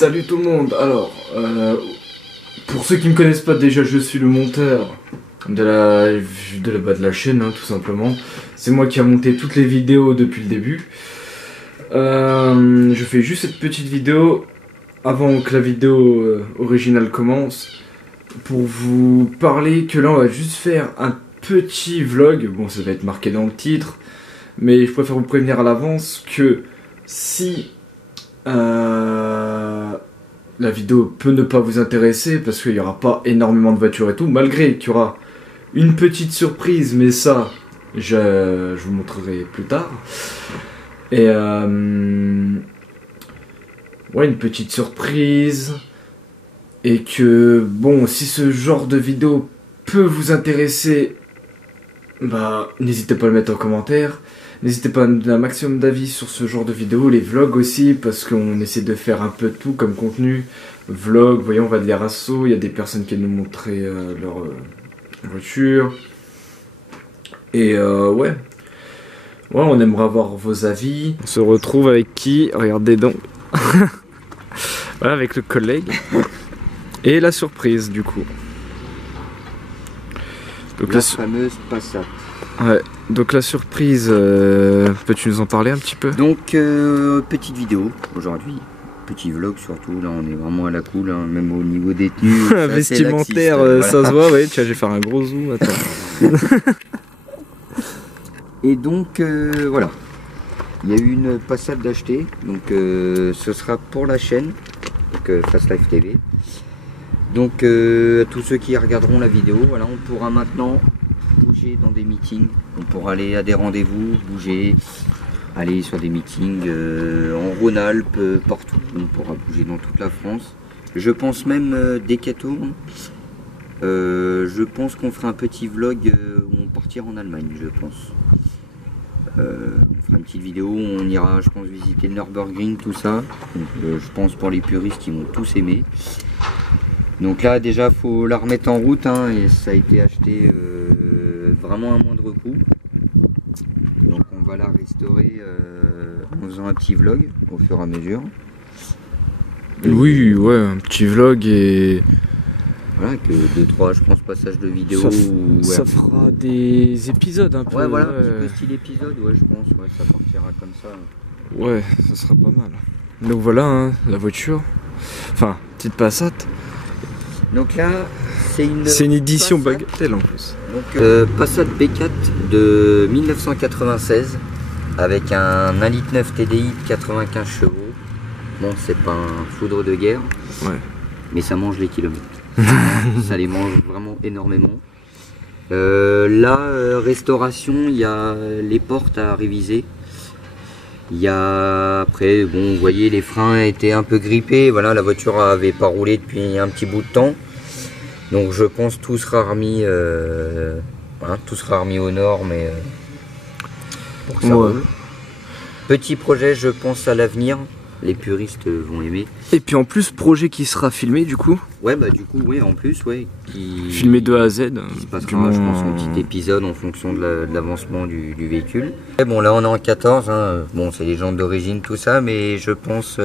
Salut tout le monde. Alors, pour ceux qui ne me connaissent pas déjà, je suis le monteur de la chaîne, hein, tout simplement. C'est moi qui a monté toutes les vidéos depuis le début. Je fais juste cette petite vidéo avant que la vidéo originale commence pour vous parler que là on va juste faire un petit vlog. Bon, ça va être marqué dans le titre, mais je préfère vous prévenir à l'avance que si la vidéo peut ne pas vous intéresser parce qu'il n'y aura pas énormément de voitures et tout, malgré qu'il y aura une petite surprise, mais ça je vous montrerai plus tard. Et ouais, une petite surprise. Et que bon, si ce genre de vidéo peut vous intéresser, bah n'hésitez pas à le mettre en commentaire. N'hésitez pas à nous donner un maximum d'avis sur ce genre de vidéos, les vlogs aussi, parce qu'on essaie de faire un peu de tout comme contenu. Vlog, vous voyez, on va de l'air assaut, il y a des personnes qui viennent nous montrer leur voiture. Et ouais, on aimerait avoir vos avis. On se retrouve avec qui? Regardez donc. Voilà, avec le collègue. Et la surprise du coup. Donc la fameuse Passat. Ouais, donc la surprise, peux-tu nous en parler un petit peu? Donc petite vidéo aujourd'hui, petit vlog surtout, là on est vraiment à la cool, hein, même au niveau des tenues. Vestimentaire, voilà. ça se voit, ouais, tiens, je vais faire un gros zoom, attends. Et donc voilà, il y a eu une Passat d'acheter, donc ce sera pour la chaîne, donc Fast Life TV. Donc à tous ceux qui regarderont la vidéo, voilà, on pourra maintenant bouger dans des meetings, on pourra aller à des rendez-vous, bouger, aller sur des meetings en Rhône-Alpes, partout, on pourra bouger dans toute la France. Je pense même Decathlon, je pense qu'on fera un petit vlog où on partira en Allemagne, je pense. On fera une petite vidéo, on ira, je pense, visiter le Nürburgring, tout ça. Donc, je pense pour les puristes, ils vont tous aimer. Donc là déjà faut la remettre en route, hein, et ça a été acheté vraiment à moindre coût. Donc on va la restaurer en faisant un petit vlog au fur et à mesure. Oui, ouais, un petit vlog et... Voilà, que 2-3 je pense passages de vidéo. Ça fera des épisodes un peu. Ouais, voilà, un petit peu style épisode, ouais, je pense, ouais, ça partira comme ça. Ouais, ça sera pas mal. Donc voilà, hein, la voiture. Enfin, petite Passat. Donc là, c'est une édition Passat, bagatelle en plus. Donc Passat B4 de 1996 avec un 1,9 litre TDI de 95 chevaux. Bon, c'est pas un foudre de guerre, ouais, mais ça mange les kilomètres. Ça les mange vraiment énormément. Là, restauration, il y a les portes à réviser. Il y a après, bon, vous voyez, les freins étaient un peu grippés. Voilà, la voiture avait pas roulé depuis un petit bout de temps. Donc je pense tout sera remis, hein, tout sera remis aux normes et pour que ça roule. Petit projet, je pense à l'avenir. Les puristes vont aimer. Et puis en plus, projet qui sera filmé du coup. Ouais, bah du coup, oui, en plus, ouais. Filmé de A à Z. Qui se passera, je pense, en petit épisode en fonction de l'avancement du véhicule. Et bon, là, on est en 14. Hein. Bon, c'est les jantes d'origine, tout ça, mais je pense...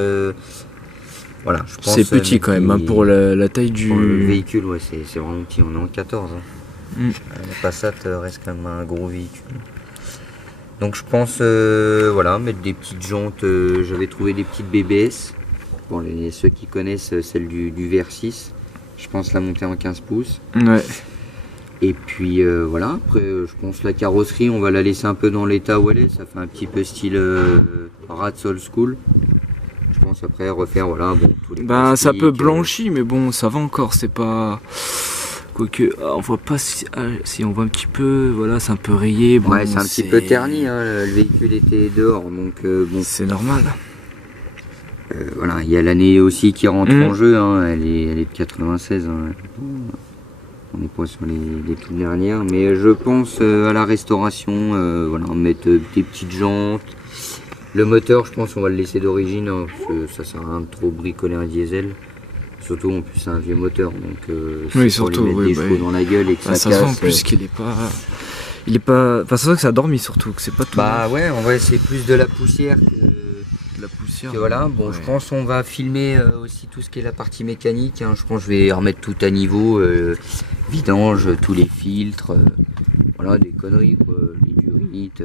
voilà, je pense... C'est petit quand même, hein, pour la taille du... Pour le véhicule, ouais, c'est vraiment petit. On est en 14. Hein. La Passat reste quand même un gros véhicule. Donc je pense, voilà, mettre des petites jantes. J'avais trouvé des petites BBS. Pour ceux qui connaissent celle du VR6. Je pense la monter en 15 pouces. Ouais. Et puis voilà, après je pense la carrosserie, on va la laisser un peu dans l'état où elle est. Ça fait un petit peu style Rats Old School. Je pense après refaire, voilà, bon, tous les bah ça peut blanchir, mais bon, ça va encore, c'est pas... Quoique, on voit pas si on voit un petit peu, voilà, c'est un peu rayé. Bon, ouais, c'est un petit peu terni, hein, le véhicule était dehors, donc bon. C'est normal. Voilà, il y a l'année aussi qui rentre en jeu, hein, elle est de 96, hein. On n'est pas sur les toutes dernières, mais je pense à la restauration, voilà, mettre des petites jantes. Le moteur, je pense on va le laisser d'origine, hein, parce que ça sert à rien de trop bricoler un diesel. Surtout en plus c'est un vieux moteur, donc oui, surtout pour lui mettre des chevaux dans la gueule et que ça casse. Ça sent en plus qu'il est pas... Enfin c'est vrai que ça a dormi surtout, que c'est pas tout. Bah ouais, en vrai c'est plus de la poussière que... grossière. Et voilà, bon, je pense qu'on va filmer aussi tout ce qui est la partie mécanique. Hein. Je pense que je vais remettre tout à niveau, vidange, tous les filtres, voilà, des conneries, quoi, les durites.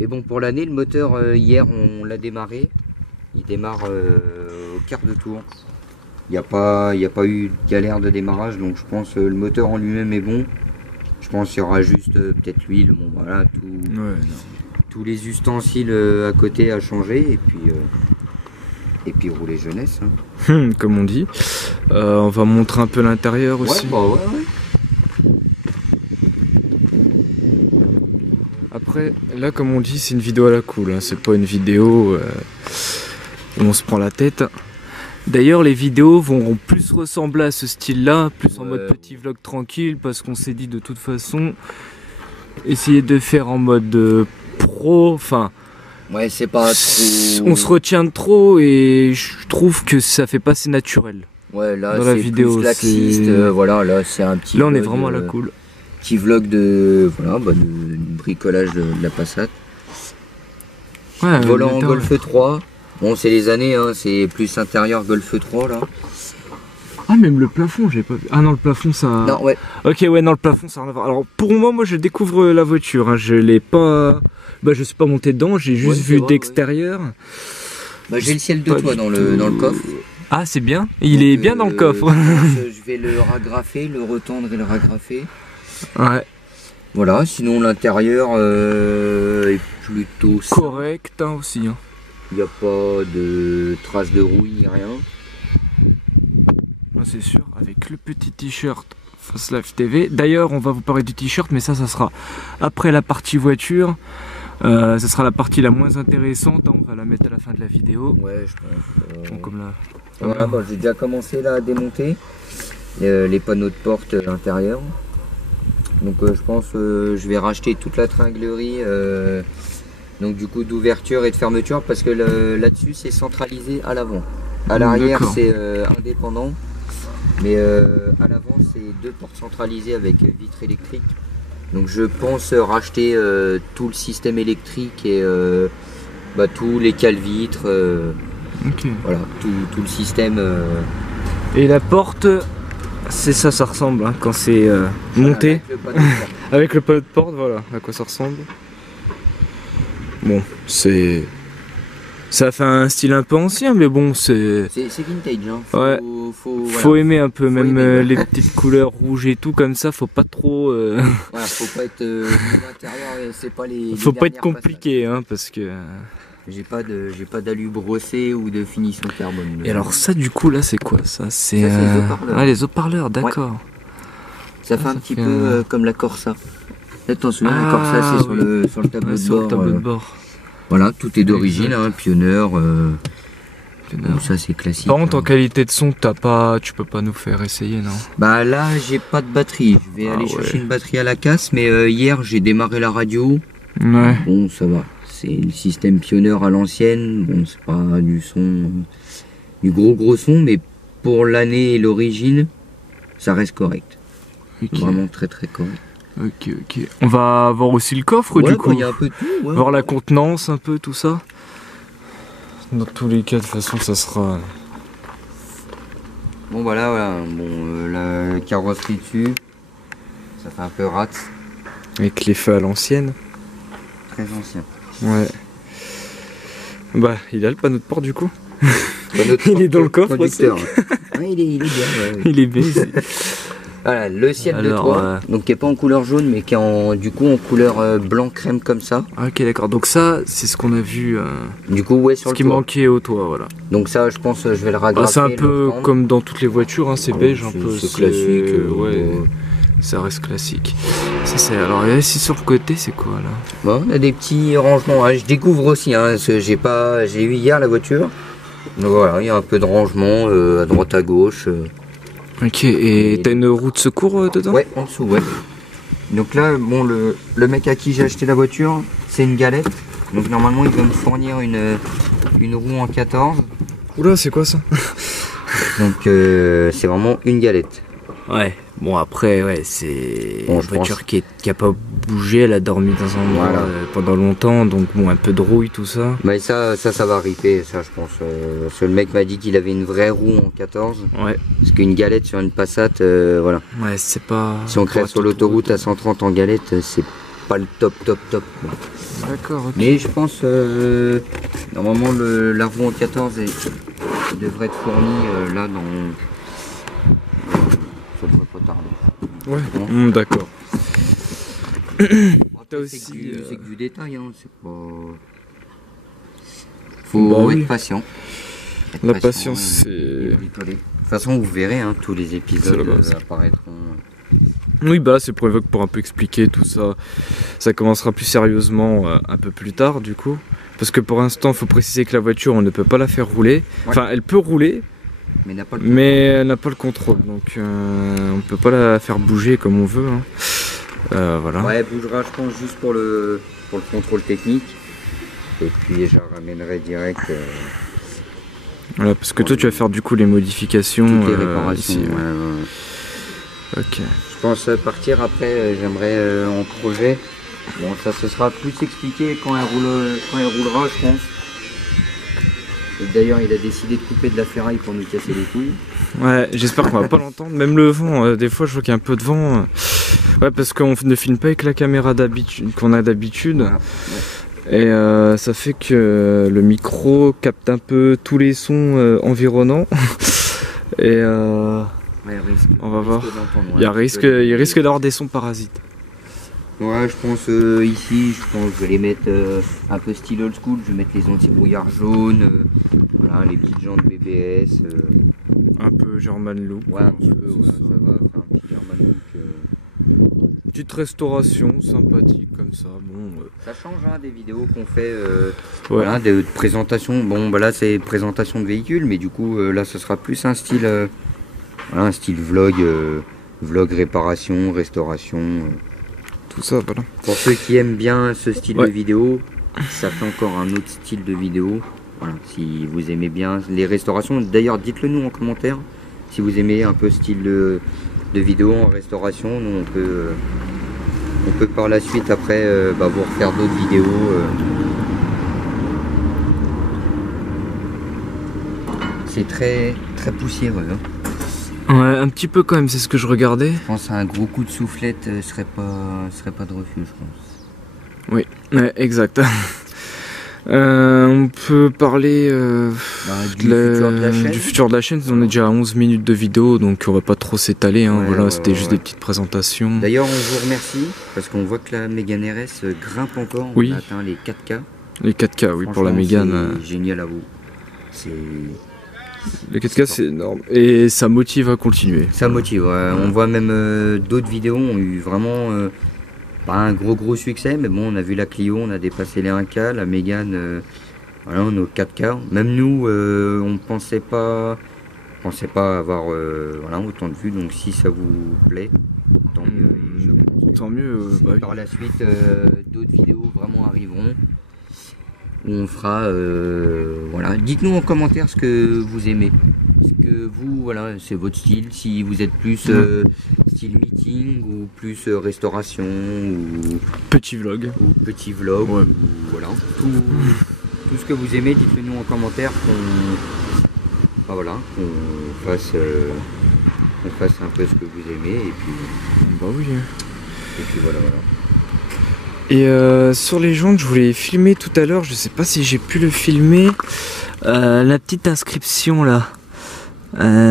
Et bon, pour l'année, le moteur, hier, on l'a démarré. Il démarre au quart de tour. Il n'y a pas eu de galère de démarrage, donc je pense que le moteur en lui-même est bon. Je pense qu'il y aura juste peut-être l'huile, bon voilà, tous les ustensiles à côté à changer et puis rouler jeunesse. Hein. Comme on dit. On va montrer un peu l'intérieur aussi. Ouais, bah ouais. Après, là comme on dit, c'est une vidéo à la cool, hein. C'est pas une vidéo où on se prend la tête. D'ailleurs, les vidéos vont plus ressembler à ce style-là, plus en mode petit vlog tranquille, parce qu'on s'est dit de toute façon, essayer de faire en mode pro, enfin... Ouais, c'est pas trop... On se retient de trop et je trouve que ça fait pas assez naturel. Ouais, là, dans la vidéo, plus laxiste, voilà, là, c'est un petit... Là, on est vraiment à la cool. Petit vlog de, voilà, de bricolage de la Passat. Ouais, volant Golf 3. Bon, c'est les années, hein, c'est plus intérieur Golf 3 là. Ah, même le plafond, j'ai pas vu. Ah non, le plafond ça. Non, ouais. Ok, ouais, non, le plafond ça n'a rien à voir. Alors pour moi, je découvre la voiture. Hein. Je l'ai pas. Bah, je suis pas monté dedans, j'ai juste vu d'extérieur. Ouais. Bah, j'ai le ciel de toit dans le coffre. Ah, c'est bien. Il est bien dans le coffre. Je vais le ragrafer, le retendre et le ragrafer. Ouais. Voilà, sinon l'intérieur est plutôt correct hein, aussi. Hein. Il n'y a pas de traces de rouille ni rien. C'est sûr, avec le petit t-shirt Fast Life TV. D'ailleurs, on va vous parler du t-shirt, mais ça sera après la partie voiture. Ça sera la partie la moins intéressante. Hein. On va la mettre à la fin de la vidéo. Ouais, je pense. Bon, comme là. Voilà, bon, j'ai déjà commencé là à démonter les panneaux de porte intérieurs. Donc, je pense que je vais racheter toute la tringlerie. Donc du coup d'ouverture et de fermeture parce que là-dessus c'est centralisé à l'avant. À l'arrière c'est indépendant, mais à l'avant c'est deux portes centralisées avec vitres électriques. Donc je pense racheter tout le système électrique et tous les cale-vitres, voilà, tout le système. Et la porte, c'est ça ressemble hein, quand c'est monté. Avec le panneau de porte, voilà à quoi ça ressemble. Bon, ça fait un style un peu ancien, mais bon, c'est vintage. Hein. Ouais. Faut aimer un peu, même les petites couleurs rouges et tout comme ça. Faut pas trop. Voilà, faut pas être l'intérieur, c'est pas les. Faut pas être compliqué, hein, parce que. J'ai pas d'alu brossé ou de finition carbone. Et alors ça, du coup, là, c'est quoi ça? C'est les haut-parleurs. Ah, les haut-parleurs, d'accord. Ouais. Ça fait un petit peu comme la Corsa. Là, t'en souviens, la Corsa, c'est sur le tableau de bord. Voilà, tout est d'origine, hein, Pioneur. Donc ça, c'est classique. Par contre, en qualité de son, tu peux pas nous faire essayer, non? Bah là, j'ai pas de batterie. Je vais aller chercher une batterie à la casse, mais hier, j'ai démarré la radio. Ouais. Bon, ça va. C'est le système Pioneur à l'ancienne. Bon, c'est pas du son, du gros son, mais pour l'année et l'origine, ça reste correct. Okay. Vraiment très correct. Ok. On va voir aussi le coffre du coup. Il y a un peu de tout. Ouais, voir la contenance, un peu tout ça. Dans tous les cas, de toute façon, ça sera. Bon voilà. Bon, la carrosserie dessus, ça fait un peu rat. Avec les feux à l'ancienne. Très ancien. Ouais. Bah, il a le panneau de porte du coup. Il est dans le coffre aussi. Ouais, il est bien. Ouais. Il est bien. Voilà, le ciel de toit, donc qui n'est pas en couleur jaune, mais qui est en couleur blanc crème comme ça. Ok, d'accord. Donc ça, c'est ce qu'on a vu. Du coup, ouais, sur ce qui manquait au toit, voilà. Donc ça, je pense, je vais le ragrafer. C'est un peu comme dans toutes les voitures, hein, c'est beige un peu. C'est classique. Ça reste classique. Ça, c'est. Alors ici sur le côté, c'est quoi là? Bon, on a des petits rangements. Hein. Je découvre aussi. Hein, j'ai eu hier la voiture. Donc voilà, il y a un peu de rangement à droite à gauche. Ok, et t'as une roue de secours dedans? Ouais, en dessous, ouais. Donc là, bon, le mec à qui j'ai acheté la voiture, c'est une galette. Donc normalement, il va me fournir une roue en 14. Oula, c'est quoi ça? Donc c'est vraiment une galette. Ouais, bon après, ouais, c'est Bon, une je voiture pense. qui a pas bougé, elle a dormi dans un endroit Voilà. pendant longtemps, donc bon, un peu de rouille, tout ça. Mais ça va ripper, ça je pense. Parce que le mec m'a dit qu'il avait une vraie roue en 14. Ouais, Parce qu'une galette sur une Passat, voilà. ouais, c'est pas... Si on crève pour sur l'autoroute à 130 en galette, c'est pas le top. D'accord, ok. Mais je pense, normalement, la roue en 14 devrait être fournie là dans. Ça devrait pas tarder. Ouais, Bon. d'accord. T'as aussi, C'est que du détail, hein, c'est pas. Faut Bah être oui. patient. Être La patient patience, et c'est... bricoler. De toute façon, vous verrez, hein, tous les C'est épisodes la base. apparaîtront. Oui, bah là, c'est pour un peu expliquer tout ça. Ça commencera plus sérieusement un peu plus tard, du coup. Parce que pour l'instant, il faut préciser que la voiture, on ne peut pas la faire rouler. Enfin, elle peut rouler, Mais n'a pas le mais elle n'a pas le contrôle. Donc, on ne peut pas la faire bouger comme on veut. Hein. Voilà. Ouais, elle bougera, je pense, juste pour le contrôle technique. Et puis, je la ramènerai direct. Voilà, parce que toi, tu vas faire du coup les modifications. Toutes les réparations. Ici, ouais. Ouais. Ok. Je pense partir après, j'aimerais en projet. Bon, ça ce sera plus expliqué quand elle roulera, je pense. Et d'ailleurs, il a décidé de couper de la ferraille pour nous casser les couilles. Ouais, j'espère qu'on va pas l'entendre. Même le vent, des fois, je vois qu'il y a un peu de vent. Ouais, parce qu'on ne filme pas avec la caméra d'habitude qu'on a d'habitude. Voilà. Et ça fait que le micro capte un peu tous les sons environnants. Et Ouais, on va voir. d'entendre, il ouais, risque d'avoir des sons parasites. Ouais, je pense ici, je vais les mettre un peu style old school. Je vais mettre les anti-brouillards jaunes, voilà, les petites jantes BBS. Un peu German look. Ouais, un petit peu, ouais, ça va faire un petit German look. Petite restauration sympathique comme ça. Bon, Ça change hein, des vidéos qu'on fait, ouais. voilà, de présentation. Bon, bah là c'est présentation de véhicule, mais du coup là ce sera plus un style, voilà, un style vlog, vlog réparation, restauration. Tout ça, voilà. Pour ceux qui aiment bien ce style Ouais. de vidéo, ça fait encore un autre style de vidéo. Voilà, si vous aimez bien les restaurations, d'ailleurs dites-le nous en commentaire si vous aimez un peu ce style de vidéo en restauration. Nous on peut par la suite après vous refaire d'autres vidéos. C'est très poussiéreux. Hein. Ouais, un petit peu quand même, c'est ce que je regardais. Je pense qu'un gros coup de soufflette serait pas de refus, je pense. Oui, ouais, exact. On peut parler du futur de la chaîne. On est déjà à 11 minutes de vidéo, donc on va pas trop s'étaler. Hein. Ouais, voilà, ouais, c'était juste ouais. des petites présentations. D'ailleurs, on vous remercie parce qu'on voit que la Mégane RS grimpe encore. Oui. On a atteint les 4K. Les 4K, oui, pour la Franchement, Mégane. c'est génial à vous. Les 4K, c'est énorme. Et ça motive à continuer. Ça motive. Ouais. On voit même d'autres vidéos ont eu vraiment pas un gros succès, mais bon, on a vu la Clio, on a dépassé les 1K, la Mégane, voilà, on est au 4K. Même nous, on pensait pas avoir voilà, autant de vues, donc si ça vous plaît, tant mieux. Et je pense que Tant mieux. Bah oui. par la suite, d'autres vidéos vraiment arriveront. Où on fera, voilà. Dites-nous en commentaire ce que vous aimez. Ce que vous, voilà, c'est votre style. Si vous êtes plus style meeting ou plus restauration ou Petit vlog. petit vlog, Ouais. ou, voilà. Tout ce que vous aimez, dites-le nous en commentaire qu'on fasse un peu ce que vous aimez et puis Bah oui. voilà. Et sur les jantes, je voulais filmer tout à l'heure, je sais pas si j'ai pu le filmer. La petite inscription là.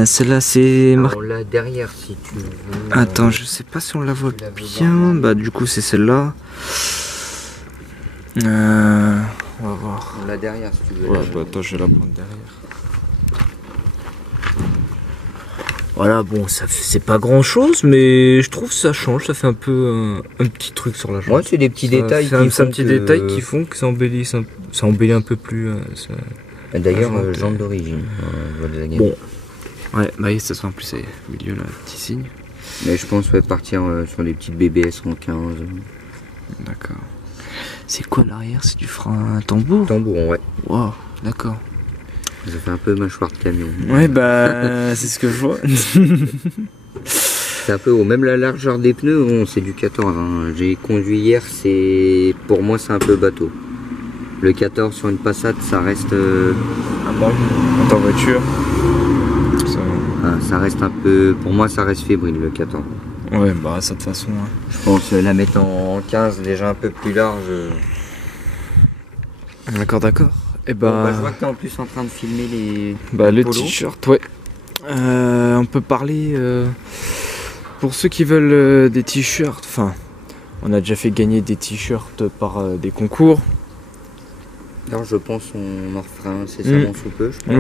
Celle-là c'est marqué. Alors là derrière si tu veux. Attends, je sais pas si on la voit tu la veux bien. voir, Bah du coup c'est celle-là. On va voir. On l'a derrière si tu veux. Ouais, bah attends, je vais la prendre derrière. Voilà, bon, ça c'est pas grand chose, mais je trouve que ça change, ça fait un peu un petit truc sur la jambe. Ouais, c'est des petits détails. C'est un petit détail qui font que ça embellit un peu plus. D'ailleurs, la jante, jambe d'origine. Volkswagen. Bon, ouais, bah oui, ça se voit en plus, c'est au milieu là, petit signe. Mais je pense partir sur des petites BBS en 15. D'accord. C'est quoi l'arrière? C'est du frein à tambour? Tambour, ouais. Wow, d'accord. Ça fait un peu mâchoire de camion. Ouais, bah, c'est ce que je vois. C'est un peu haut. Même la largeur des pneus, bon, c'est du 14. Hein. J'ai conduit hier, pour moi c'est un peu bateau. Le 14 sur une Passat, ça reste... Ah bon, en voiture. Ça reste un peu... Pour moi, ça reste fébrile, le 14. Ouais, bah ça de toute façon. Hein. Je pense la mettre en 15, déjà un peu plus large. D'accord, d'accord. Et bah... je vois que t'es en plus en train de filmer les... Bah le polos. t-shirt, ouais. On peut parler... Pour ceux qui veulent des t-shirts, enfin... On a déjà fait gagner des t-shirts par des concours. Alors je pense qu'on en refera un incessamment sous peu, je pense.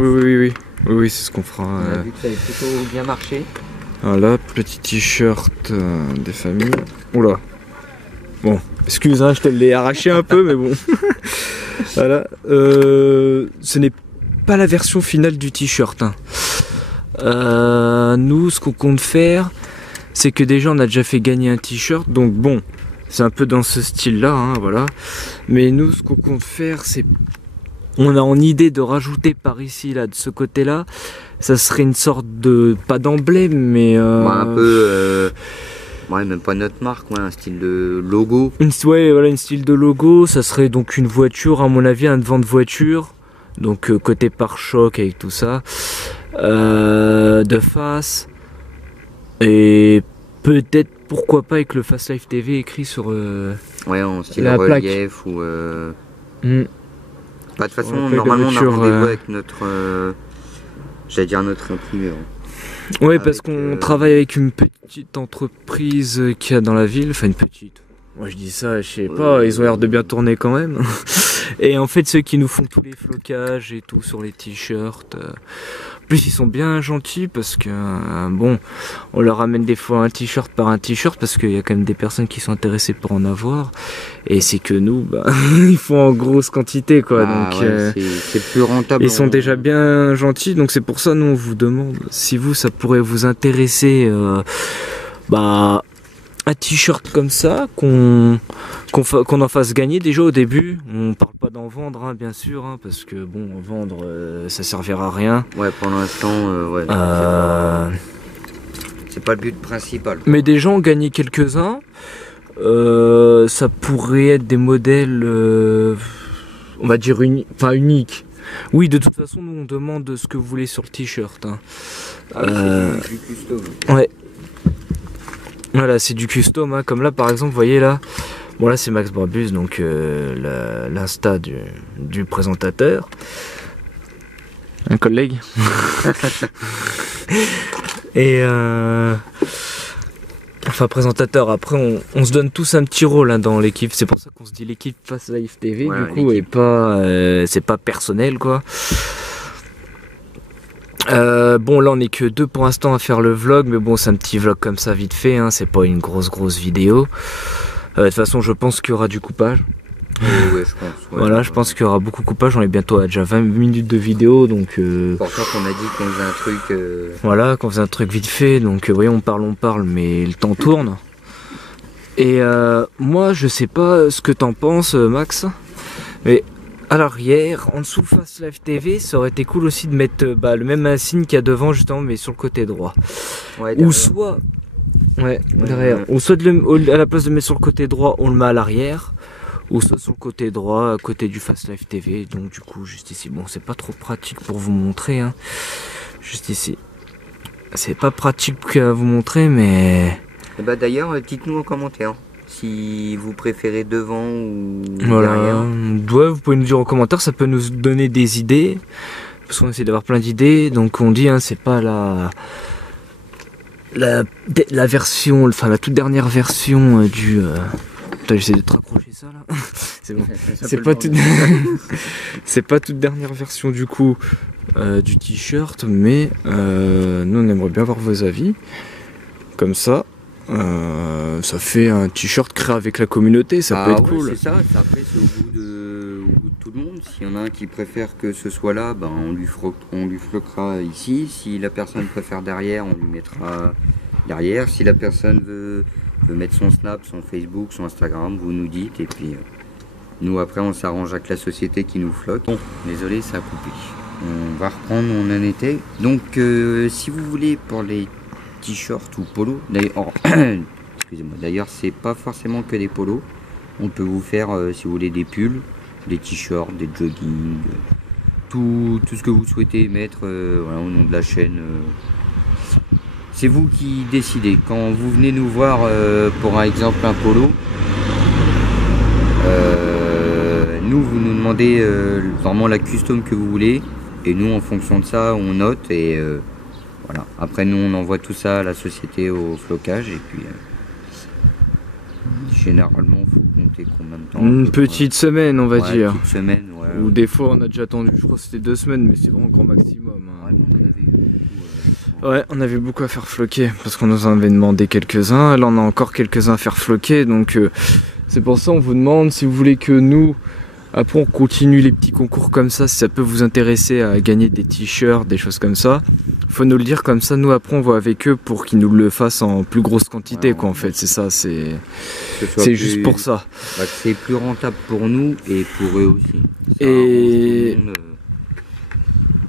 Oui, c'est ce qu'on fera. On a vu que ça avait plutôt bien marché. Voilà, petit t-shirt des familles. Oula. Bon, excuse, hein, je te l'ai arraché un peu, mais bon. Voilà. Ce n'est pas la version finale du t-shirt. Hein. Nous, ce qu'on compte faire, c'est que déjà on a déjà fait gagner un t-shirt, donc bon. C'est un peu dans ce style-là, hein, voilà. Mais nous, ce qu'on compte faire, c'est... On a en idée de rajouter par ici, là, de ce côté-là. Ça serait une sorte de... Pas d'emblème, mais... Ouais, un peu... Ouais, même pas notre marque, ouais, un style de logo. Ouais, voilà, une style de logo. Ça serait donc une voiture, à mon avis, un devant de voiture. Donc, côté pare-choc avec tout ça. De face. Et... Peut-être, pourquoi pas, avec le Fast Life TV écrit sur ouais, en style la relief plaque. ou... Bah, de toute façon, Ouais, normalement, on a voiture, rendez-vous avec notre... J'allais dire notre imprimeur. Ouais, parce qu'on travaille avec une petite entreprise qu'il y a dans la ville. Enfin, une petite. Moi, je dis ça, je sais pas, ils ont l'air de bien tourner quand même. Et en fait, ceux qui nous font tous les flocages et tout sur les t-shirts... En plus, ils sont bien gentils parce que, bon, on leur amène des fois un t-shirt par un t-shirt parce qu'il y a quand même des personnes qui sont intéressées pour en avoir. Et c'est que nous, bah, ils font en grosse quantité, quoi. Ah, donc, ouais, c'est plus rentable. Ils sont déjà bien gentils, donc c'est pour ça, nous, on vous demande si vous, ça pourrait vous intéresser, bah, un t-shirt comme ça, qu'on en fasse gagner déjà au début. On parle pas d'en vendre, hein, bien sûr, hein, parce que bon, vendre, ça servira à rien. Ouais, pour l'instant, ouais. C'est pas le but principal. Mais déjà, en gagner quelques-uns. Ça pourrait être des modèles, on va dire uniques. Oui, de toute façon, nous on demande ce que vous voulez sur le t-shirt. Hein. C'est du custom. Ouais. Voilà, c'est du custom, hein. Comme là par exemple, vous voyez là, bon là c'est Max Brabus, donc l'insta du présentateur, un collègue. Et enfin présentateur, après on se donne tous un petit rôle, hein, dans l'équipe, c'est pour ça qu'on se dit l'équipe Fast Life TV, voilà, du coup, et pas, c'est pas personnel, quoi. Bon, là on est que deux pour l'instant à faire le vlog, mais bon, c'est un petit vlog comme ça vite fait, hein, c'est pas une grosse vidéo. De toute façon, je pense qu'il y aura du coupage. Ouais, je pense. Ouais, voilà, je pense qu'il y aura beaucoup de coupage. On est bientôt à déjà 20 minutes de vidéo, donc. Pourtant, qu'on a dit qu'on faisait un truc. Voilà, qu'on faisait un truc vite fait, donc voyez, on parle, mais le temps tourne. Et moi, je sais pas ce que t'en penses, Max, mais. À l'arrière, en dessous Fast Life TV, ça aurait été cool aussi de mettre le même insigne qu'il y a devant justement, mais sur le côté droit. Ouais, ou soit, derrière. Ou soit à la place de mettre sur le côté droit, on le met à l'arrière, ou soit sur le côté droit, à côté du Fast Life TV. Donc du coup, juste ici. Bon, c'est pas trop pratique pour vous montrer, hein. Juste ici. C'est pas pratique à vous montrer, mais. Et bah d'ailleurs, dites-nous en commentaire si vous préférez devant ou voilà. derrière. Ouais, vous pouvez nous dire en commentaire, ça peut nous donner des idées, parce qu'on essaie d'avoir plein d'idées. Donc on dit, hein, c'est pas la version, enfin la toute dernière version du. Putain, j'essaie de te raccrocher ça là. C'est bon. C'est pas toute. C'est pas toute dernière version du coup du t-shirt, mais nous on aimerait bien voir vos avis. Comme ça. Ça fait un t-shirt créé avec la communauté, ça peut être cool. C'est ça, après c'est au goût de tout le monde. S'il y en a un qui préfère que ce soit là, ben on lui floquera ici. Si la personne préfère derrière, on lui mettra derrière. Si la personne veut mettre son Snap, son Facebook, son Instagram, vous nous dites. Et puis nous après on s'arrange avec la société qui nous floque. Bon, désolé, ça a coupé. On va reprendre où on en était. Donc si vous voulez pour les t-shirts ou polos. D'ailleurs, excusez-moi. D'ailleurs, c'est pas forcément que des polos. On peut vous faire, si vous voulez, des pulls, des t-shirts, des jogging, tout ce que vous souhaitez mettre voilà, au nom de la chaîne. C'est vous qui décidez. Quand vous venez nous voir pour un exemple un polo, nous vous nous demandez vraiment la custom que vous voulez et nous en fonction de ça on note et voilà. Après nous on envoie tout ça à la société au flocage et puis généralement il faut compter combien de temps. Une petite semaine on va dire. Une petite semaine, ouais. Ou des fois on a déjà attendu, je crois que c'était 2 semaines mais c'est vraiment grand maximum. Hein. Ouais, on en avait eu beaucoup, ouais, on avait beaucoup à faire floquer parce qu'on nous en avait demandé quelques-uns. Là on a encore quelques-uns à faire floquer donc c'est pour ça on vous demande si vous voulez que nous, après on continue les petits concours comme ça, si ça peut vous intéresser à gagner des t-shirts, des choses comme ça. Faut nous le dire comme ça, nous après on va avec eux pour qu'ils nous le fassent en plus grosse quantité quoi en fait, c'est ça, c'est juste pour ça. Bah, c'est plus rentable pour nous et pour eux aussi. Ça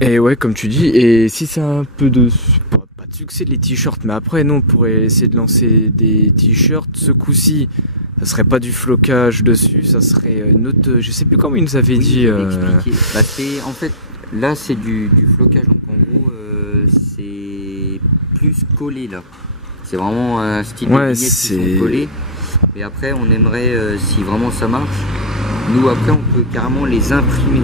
et ouais comme tu dis, et si c'est un peu de... pas de succès les t-shirts, mais après nous on pourrait essayer de lancer des t-shirts ce coup-ci. Ça serait pas du flocage dessus, ça serait une autre... Je sais plus comment il nous avait dit. Bah, en fait, là c'est du flocage, donc en gros c'est plus collé là. C'est vraiment un style de vignettes qui sont collées. Et après on aimerait, si vraiment ça marche, nous après on peut carrément les imprimer.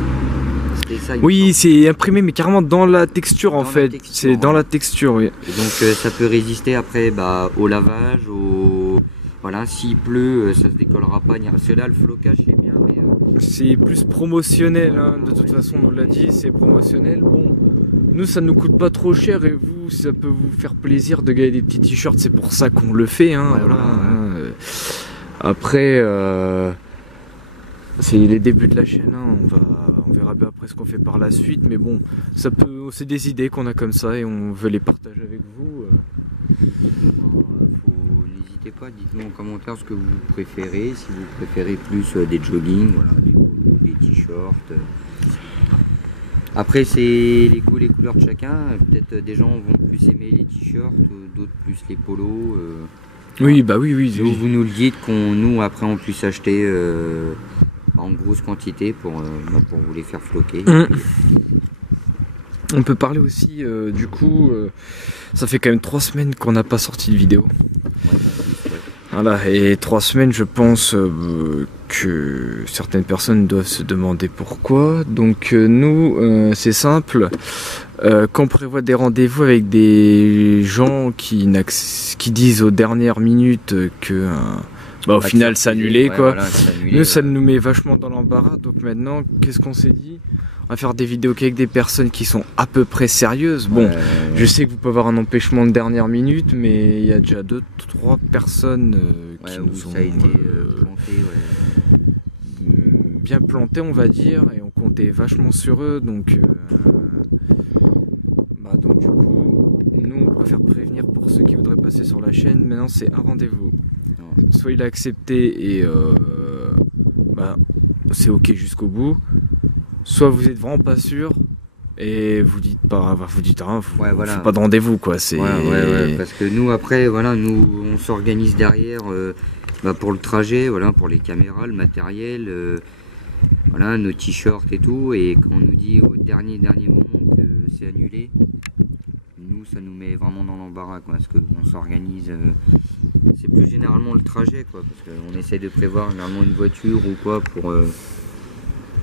Ça, oui, c'est imprimé mais carrément dans la texture en fait. C'est dans la texture, oui. Et donc ça peut résister après au lavage, voilà, s'il pleut, ça se décollera pas. Parce que là, le flocage, c'est bien, mais... C'est plus promotionnel, hein. De toute façon, on nous l'a dit, c'est promotionnel. Bon, nous, ça nous coûte pas trop cher, et vous, ça peut vous faire plaisir de gagner des petits t-shirts, c'est pour ça qu'on le fait, hein. Ouais, voilà, ouais. Après, c'est les débuts de la chaîne, hein. On verra bien après ce qu'on fait par la suite, mais bon, c'est des idées qu'on a comme ça, et on veut les partager avec vous. N'hésitez pas, dites-nous en commentaire ce que vous préférez, si vous préférez plus des jogging, voilà, des polos, des t-shirts. Après c'est les goûts, les couleurs de chacun, peut-être des gens vont plus aimer les t-shirts, d'autres plus les polos. Oui, bah oui. Vous nous le dites, nous après on puisse acheter en grosse quantité pour vous les faire floquer. On peut parler aussi, du coup, ça fait quand même 3 semaines qu'on n'a pas sorti de vidéo. Ouais. Voilà, et 3 semaines, je pense que certaines personnes doivent se demander pourquoi. Donc nous, c'est simple, quand on prévoit des rendez-vous avec des gens qui disent aux dernières minutes que... au final c'est annulé quoi. Voilà, nous ça nous met vachement dans l'embarras, donc maintenant qu'est-ce qu'on s'est dit? On va faire des vidéos qu'avec des personnes qui sont à peu près sérieuses. Bon, je sais que vous pouvez avoir un empêchement de dernière minute, mais il y a déjà 2-3 personnes qui nous ont bien plantés on va dire, et on comptait vachement sur eux, donc du coup nous on préfère prévenir pour ceux qui voudraient passer sur la chaîne. Maintenant c'est un rendez-vous, soit il a accepté et c'est ok jusqu'au bout, soit vous êtes vraiment pas sûr et vous dites rien, faites pas de rendez-vous quoi. C'est parce que nous après nous on s'organise derrière pour le trajet, pour les caméras, le matériel, nos t-shirts et tout, et quand on nous dit au dernier moment que c'est annulé, nous ça nous met vraiment dans l'embarras quoi, parce qu'on s'organise, c'est plus généralement le trajet quoi, parce qu'on essaie de prévoir généralement une voiture ou quoi pour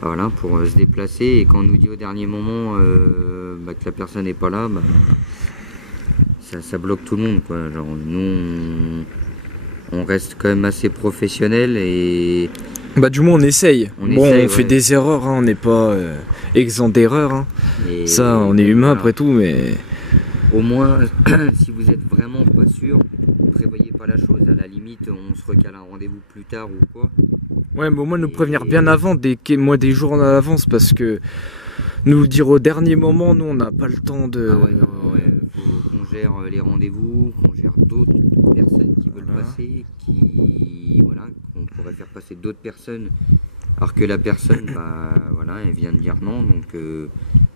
se déplacer, et quand on nous dit au dernier moment que la personne n'est pas là, ça bloque tout le monde quoi. Genre nous on reste quand même assez professionnel et du moins on essaye. On fait des erreurs, hein, on n'est pas exempt d'erreurs, hein. Ça on est humain après tout, mais au moins si vous êtes vraiment pas sûr, prévoyez pas la chose, à la limite on se recale un rendez-vous plus tard ou quoi. Ouais, mais au moins nous prévenir bien avant, des jours en avance, parce que nous le dire au dernier moment, nous on n'a pas le temps de... Faut qu'on gère les rendez-vous, qu'on gère d'autres personnes qui veulent passer, qu'on pourrait faire passer d'autres personnes Alors que la personne, bah, voilà, elle vient de dire non, donc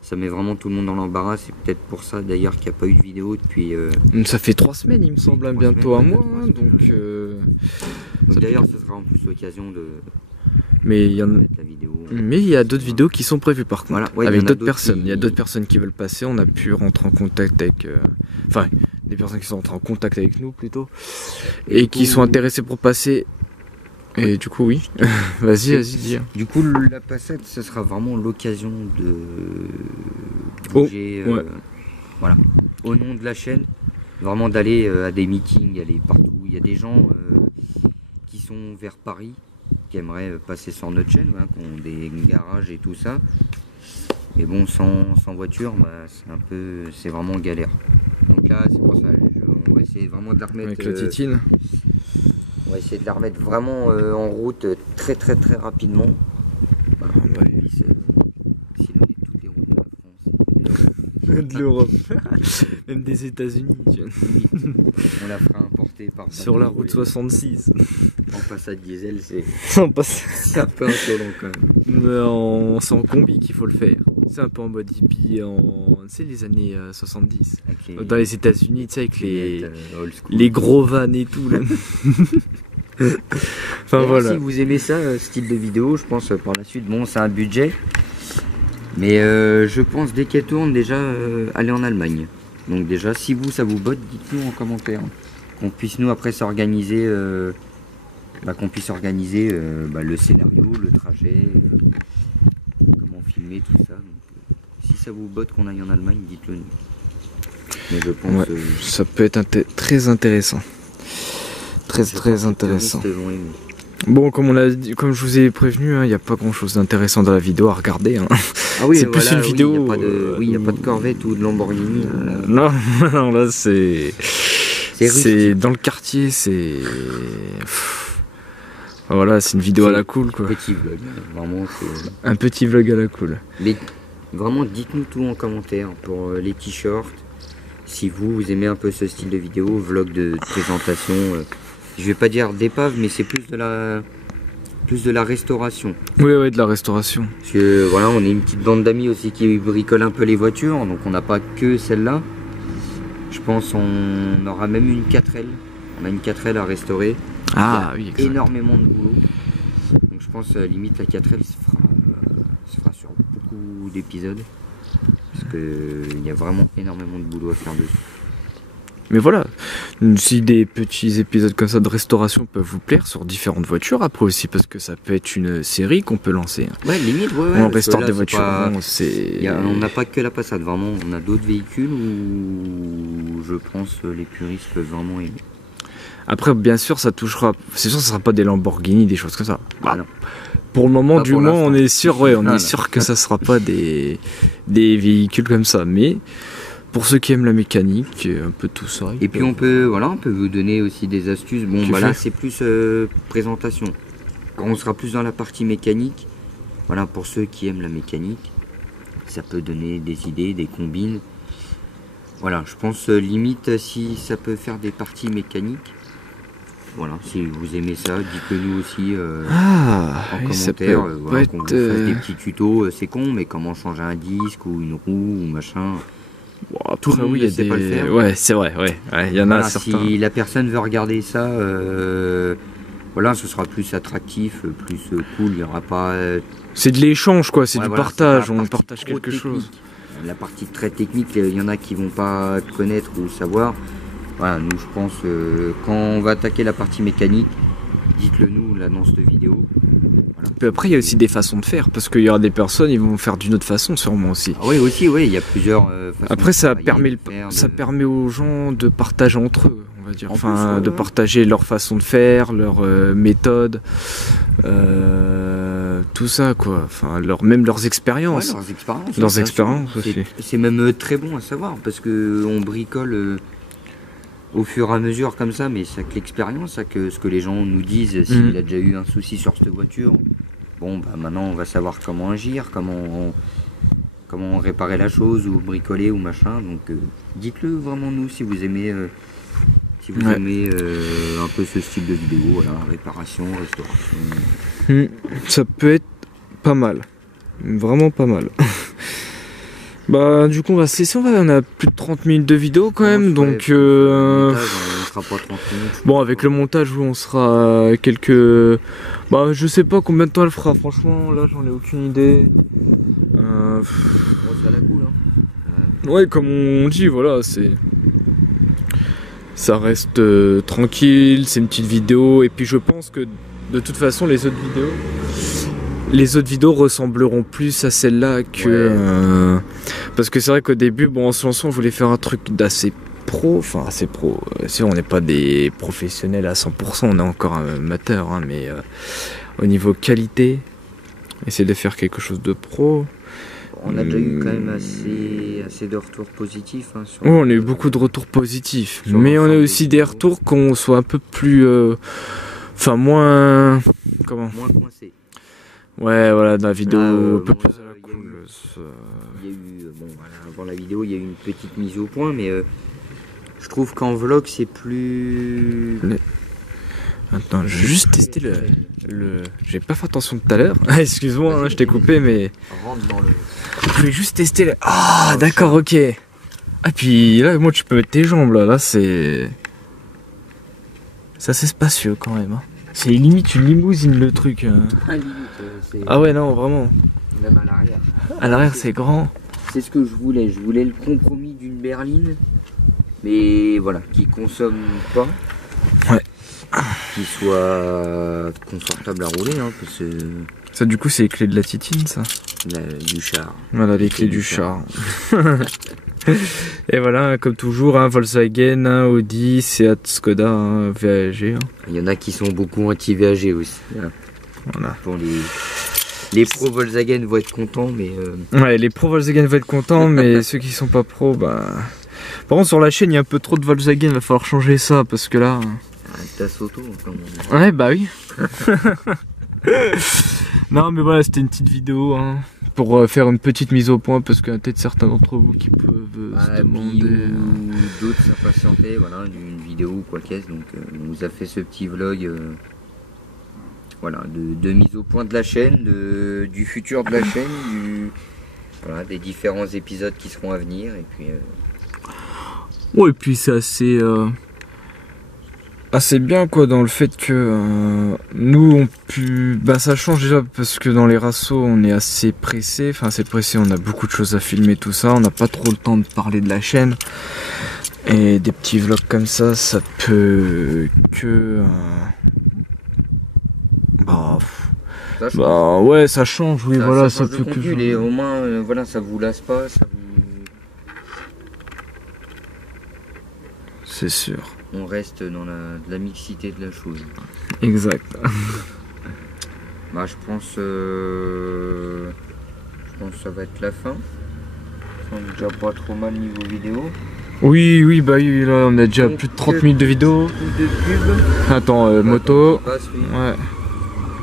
ça met vraiment tout le monde dans l'embarras. C'est peut-être pour ça d'ailleurs qu'il n'y a pas eu de vidéo depuis. Ça fait 3 semaines, il me semble, hein, 3 bientôt semaines, un ouais, mois. 3 semaines. Donc Ça d'ailleurs, fait- ce sera en plus l'occasion de Mais il y en mettre la vidéo. Mais il y a d'autres vidéos qui sont prévues par contre, Voilà, ouais, il y avec en a d'autres d'autres personnes. qui- Il y a d'autres personnes qui veulent passer, on a pu rentrer en contact avec... Enfin, des personnes qui sont rentrées en contact avec nous plutôt, et du qui coup- sont intéressées pour passer. Et du coup, oui. Vas-y, dis. Du coup, la passade, ce sera vraiment l'occasion de Oh, bouger, ouais. voilà, au nom de la chaîne, vraiment d'aller à des meetings, aller partout. Il y a des gens qui sont vers Paris, qui aimeraient passer sur notre chaîne, voilà, qui ont des garages et tout ça. Mais bon, sans voiture, bah, c'est vraiment galère. Donc là, c'est pour ça, on va essayer vraiment de la remettre. Avec la titine. On va essayer de la remettre vraiment en route très rapidement. Voilà, on va sillonner toutes les routes de la France. De l'Europe. Même des États-Unis. On la fera importer par Sur la bateau route et 66. En passade diesel, c'est On passe. un peu insolent quand même. C'est en combi qu'il faut le faire. C'est un peu en mode hippie, tu sais, les années 70. Avec Dans les États-Unis, tu sais, avec les old school. gros vannes et tout là. Enfin D'ailleurs, voilà. Si vous aimez ça, style de vidéo, je pense par la suite, bon, c'est un budget. Mais je pense dès qu'elle tourne, déjà aller en Allemagne. Donc déjà, si ça vous botte, dites-nous en commentaire. Qu'on puisse nous après s'organiser, qu'on puisse organiser le scénario, le trajet, comment filmer, tout ça. Donc, si ça vous botte qu'on aille en Allemagne, dites-le nous. Mais je pense... Ouais, ça peut être très intéressant. je pense Très que les intéressant. touristes vont aimer. Bon, comme je vous ai prévenu, il n'y a pas grand chose d'intéressant dans la vidéo à regarder. Hein. Ah oui, C'est plus une vidéo, Il n'y a pas de Corvette ou de Lamborghini. Non, non, là c'est. C'est C'est dans le quartier, c'est. Voilà, c'est une vidéo à la cool quoi. Petit vlog, vraiment c'est... Un petit vlog à la cool. Mais vraiment dites-nous tout en commentaire pour les t-shirts. Si vous aimez un peu ce style de vidéo, vlog de présentation. Je vais pas dire d'épave, mais c'est plus de la restauration. Oui, ouais, de la restauration. Parce que voilà, on est une petite bande d'amis aussi qui bricole un peu les voitures, donc on n'a pas que celle-là. Je pense on aura même une 4L. On a une 4L à restaurer. Ah Il y a oui, exact. énormément de boulot. Donc je pense limite la 4L se fera sur beaucoup d'épisodes. Parce qu'il y a vraiment énormément de boulot à faire dessus. Mais voilà, si des petits épisodes comme ça de restauration peuvent vous plaire sur différentes voitures, après aussi parce que ça peut être une série qu'on peut lancer. Ouais, limite, ouais. On parce que restaure là, des c'est voitures, pas- bon, c'est... On n'a pas que la Passat, vraiment. On a d'autres véhicules où je pense les puristes peuvent vraiment aimer. Après, bien sûr, ça touchera... C'est sûr, ça sera pas des Lamborghini, des choses comme ça. Ah non. Pour le moment, Pas du pour moins, l'instant. on est sûr, ouais, on Ah, est non. sûr que ça sera pas des véhicules comme ça. Mais pour ceux qui aiment la mécanique, un peu tout ça. Et puis on peut vous donner aussi des astuces. Bon, Tu bah là fais c'est plus présentation. Quand on sera plus dans la partie mécanique, voilà, pour ceux qui aiment la mécanique, ça peut donner des idées, des combines. Voilà, je pense limite si ça peut faire des parties mécaniques. Voilà, si vous aimez ça, dites-le nous aussi Ah, en oui, ça peut commentaire. Voilà, pas qu'on vous être... fasse des petits tutos, c'est con, mais comment changer un disque ou une roue ou machin. Bon, tout le après, monde oui, il y ne a sait pas le des... faire. Ouais, c'est vrai, ouais. Il y en a Voilà, certains. si la personne veut regarder ça, voilà, ce sera plus attractif, plus cool. Il n'y aura pas. C'est de l'échange, quoi, c'est Ouais, du voilà, partage, c'est pas la on partie partage trop quelque technique. chose. La partie très technique, il y en a qui vont pas connaître ou savoir. Voilà, nous, je pense, quand on va attaquer la partie mécanique, dites-le nous là dans cette vidéo. Voilà. Puis après, il y a aussi des façons de faire, parce qu'il y aura des personnes, ils vont faire d'une autre façon, sûrement aussi. Ah oui, aussi, oui, il y a plusieurs façons. Après, de ça travailler, permet, de faire, ça de- permet aux gens de partager entre eux, on va dire. En Enfin, plus, ouais, de ouais. partager leur façon de faire, leur méthode, tout ça, quoi. Enfin, même leurs Ouais, expériences. leurs expériences. Leurs bien sûr. expériences C'est- aussi. C'est même très bon à savoir parce que on bricole au fur et à mesure comme ça, mais c'est que l'expérience, ça que ce que les gens nous disent, s'il a déjà eu un souci sur cette voiture, bon bah maintenant on va savoir comment agir, comment réparer la chose ou bricoler ou machin. Donc dites-le vraiment nous si vous aimez Ouais. un peu ce style de vidéo, voilà, réparation, restauration. Ça peut être pas mal. Vraiment pas mal. Bah du coup on va se laisser, on a plus de 30 minutes de vidéo quand même, donc on sera pas 30 minutes. bon avec le montage où on sera à quelques... Bah je sais pas combien de temps elle fera, franchement là j'en ai aucune idée. On se la cool hein. Ouais comme on dit, voilà, c'est... Ça reste tranquille, c'est une petite vidéo, et puis je pense que de toute façon les autres vidéos ressembleront plus à celle-là que... parce que c'est vrai qu'au début, bon, en se lançant, on voulait faire un truc d'assez pro, enfin assez pro. Si on n'est pas des professionnels à 100%, on est encore amateur, hein, mais au niveau qualité, essayer de faire quelque chose de pro. On a déjà eu quand même assez de retours positifs. Hein, sur on a eu beaucoup de retours positifs, mais on a aussi des retours qu'on soit un peu plus... Enfin, moins... Comment ? Moins coincé. Ouais, voilà, dans la vidéo un peu plus à la cool. Il y a eu, bon, voilà, avant la vidéo, il y a eu une petite mise au point, mais je trouve qu'en vlog, c'est plus... Attends, je vais juste tester le... J'ai pas fait attention tout à l'heure. Excuse-moi, hein, je t'ai coupé, mais... Rentre dans le... Je voulais juste tester le... Ah, d'accord, ok. Ah, puis là, moi, tu peux mettre tes jambes, là. Là, c'est... C'est assez spacieux, quand même. Hein. C'est limite une limousine, le truc. Ah ouais, non, vraiment. Même à l'arrière. À l'arrière, c'est grand. C'est ce que je voulais. Je voulais le compromis d'une berline, mais voilà, qui consomme pas. Ouais. Qui soit confortable à rouler, hein, parce que... Ça, du coup, c'est les clés de la Titine, ça. Du char. Voilà, les clés du char. Et voilà, comme toujours, hein, Volkswagen, hein, Audi, Seat, Skoda, hein, VAG. Hein. Il y en a qui sont beaucoup anti-VAG aussi. Voilà. Pour les pros Volkswagen vont être contents, mais... Ouais, les pros Volkswagen vont être contents, mais ceux qui sont pas pros, bah... Par contre, sur la chaîne, il y a un peu trop de Volkswagen, il va falloir changer ça, parce que là... Tasse auto, comme on dit. Ouais, bah oui. Non, mais voilà, c'était une petite vidéo, hein, pour faire une petite mise au point, parce qu'il y a peut-être certains d'entre vous qui peuvent se demander... Ou d'autres s'impatientaient, voilà, d'une vidéo ou quoi qu'est-ce, donc on vous a fait ce petit vlog... Voilà, de mise au point de la chaîne, du futur de la chaîne, voilà, des différents épisodes qui seront à venir, et puis... Ouais, et puis c'est assez bien, quoi, dans le fait que nous, bah, ça change déjà, parce que dans les rassos, on est assez pressé, on a beaucoup de choses à filmer, tout ça, on n'a pas trop le temps de parler de la chaîne, et des petits vlogs comme ça peut que... Bah ouais, ça change, oui, voilà, ça peut que... Et au moins, voilà, ça vous lasse pas, ça vous... C'est sûr. On reste dans la mixité de la chose. Exact. Bah, je pense que ça va être la fin. On est déjà pas trop mal niveau vidéo. Oui, bah oui, là on a déjà plus de 30 minutes de vidéo. Attends, moto. Ouais.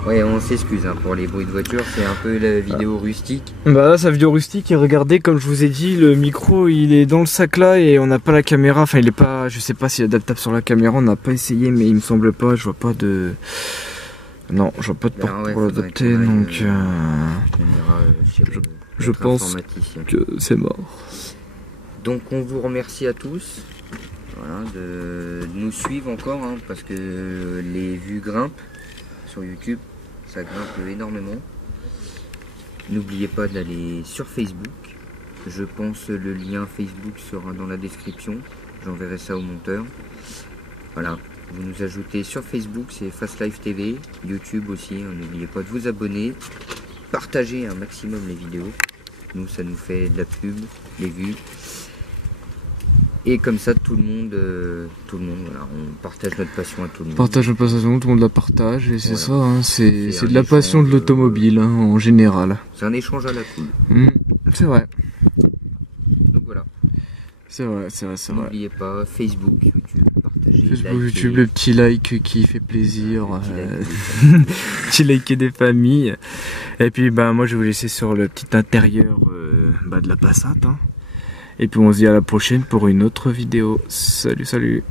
Ouais, on s'excuse hein, pour les bruits de voiture, c'est un peu la vidéo rustique. Bah là, sa vidéo rustique, et regardez, comme je vous ai dit, le micro il est dans le sac là et on n'a pas la caméra. Enfin, il est pas, je sais pas s'il est adaptable sur la caméra, on n'a pas essayé, mais il me semble pas, je vois pas de. Non, je vois pas de porte pour l'adapter, donc. Je pense que c'est mort. Donc, on vous remercie à tous. Voilà, de nous suivre encore, hein, parce que les vues grimpent sur YouTube. Ça grimpe énormément. N'oubliez pas d'aller sur Facebook. Je pense le lien Facebook sera dans la description. J'enverrai ça au monteur. Voilà. Vous nous ajoutez sur Facebook, c'est Fast Life TV. YouTube aussi. N'oubliez pas de vous abonner. Partagez un maximum les vidéos. Nous, ça nous fait de la pub, les vues. Et comme ça, tout le monde, voilà, on partage notre passion à tout le monde. Partage notre passion à tout le monde la partage, et c'est voilà. Ça, hein, c'est de la passion de l'automobile, hein, en général. C'est un échange à la cool. C'est vrai. Donc voilà. C'est vrai. N'oubliez pas, Facebook, YouTube, partagez. Facebook, YouTube, le petit like qui fait plaisir. Petit like des familles. Et puis, bah, moi, je vais vous laisser sur le petit intérieur de la Passat. Hein. Et puis on se dit à la prochaine pour une autre vidéo. Salut.